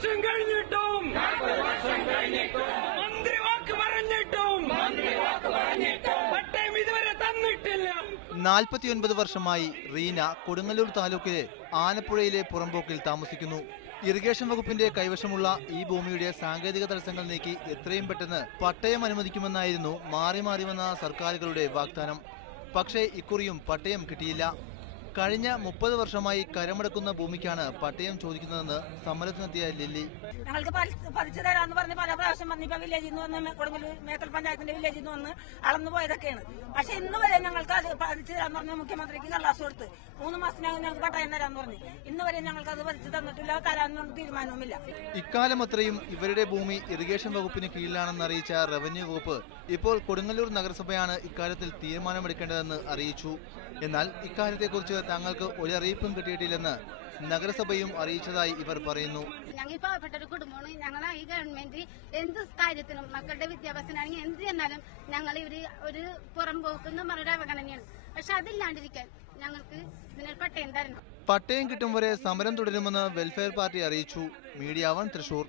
വർഷം കഴിഞ്ഞിട്ടും പട്ടയം ഇതുവരെ തന്നിട്ടില്ല. 49 വർഷമായി റീന കൊടുങ്ങല്ലൂർ താലൂക്കിലെ ആലപ്പുഴയിലെ പുറമ്പോക്കിൽ താമസിക്കുന്നു. ഇറിഗേഷൻ വകുപ്പിന്റെ കൈവശമുള്ള ഈ ഭൂമിയുടെ സാങ്കേതിക തടസ്സങ്ങൾ നീക്കി എത്രയും പെട്ടെന്ന് പട്ടയം അനുവദിക്കുമെന്നായിരുന്നു മാറി മാറി വന്ന സർക്കാരുകളുടെ വാഗ്ദാനം. പക്ഷേ ഇക്കുറിയും പട്ടയം കിട്ടിയില്ല. കഴിഞ്ഞ 30 വർഷമായി കരമടക്കുന്ന ഭൂമിക്കാണ് പട്ടയം ചോദിക്കുന്നതെന്ന് സമരത്തിനെത്തിയ ലില്ലി. ഞങ്ങൾക്ക് പതിച്ചു തരാന്ന് പറഞ്ഞ് പല പ്രാവശ്യം വന്ന് ഇപ്പൊ വില്ലേജിൽ നിന്ന് വന്ന് കൊടുങ്ങല്ലൂർ മേത്തൽ പഞ്ചായത്തിന്റെ വില്ലേജിൽ നിന്ന് വന്ന് അളന്നു പോയതൊക്കെയാണ്. പക്ഷെ ഇന്ന് വരെ ഞങ്ങൾക്ക് അത് പതിച്ചു തരാന്ന് പറഞ്ഞ മുഖ്യമന്ത്രിക്ക് കള്ളാസ് കൊടുത്ത് 3 മാസത്തിനകം ഞങ്ങൾക്ക് പട്ടയം തരാന്ന് പറഞ്ഞു. ഇന്ന് വരെ ഞങ്ങൾക്ക് അത് പതിച്ചു തന്നിട്ടില്ല, തരാനൊന്നും തീരുമാനവുമില്ല. ഇക്കാലം അത്രയും ഇവരുടെ ഭൂമി ഇറിഗേഷൻ വകുപ്പിന് കീഴിലാണെന്ന് അറിയിച്ച റവന്യൂ വകുപ്പ് ഇപ്പോൾ കൊടുങ്ങല്ലൂർ നഗരസഭയാണ് ഇക്കാര്യത്തിൽ തീരുമാനമെടുക്കേണ്ടതെന്ന് അറിയിച്ചു. എന്നാൽ ഇക്കാര്യത്തെക്കുറിച്ച് തങ്ങൾക്ക് ഒരു അറിയിപ്പും കിട്ടിയിട്ടില്ലെന്ന് നഗരസഭയും അറിയിച്ചതായി ഇവർ പറയുന്നു. ഞങ്ങൾ പാവപ്പെട്ട ഒരു കുടുംബമാണ്. ഞങ്ങൾ ഈ ഗവൺമെന്റ് എന്ത് കാര്യത്തിനും മക്കളുടെ വിദ്യാഭ്യാസത്തിനാണെങ്കിൽ എന്ത് ചെന്നാലും ഞങ്ങൾ ഒരു പുറംപോക്കെന്ന് പറഞ്ഞൊരു അവഗണനയാണ്. പക്ഷെ അതില്ലാണ്ടിരിക്കാൻ ഞങ്ങൾക്ക് ഇതിനൊരു പട്ടയം തരണം. പട്ടയം കിട്ടും വരെ സമരം തുടരുമെന്ന് വെൽഫെയർ പാർട്ടി അറിയിച്ചു. മീഡിയ 1 തൃശൂർ.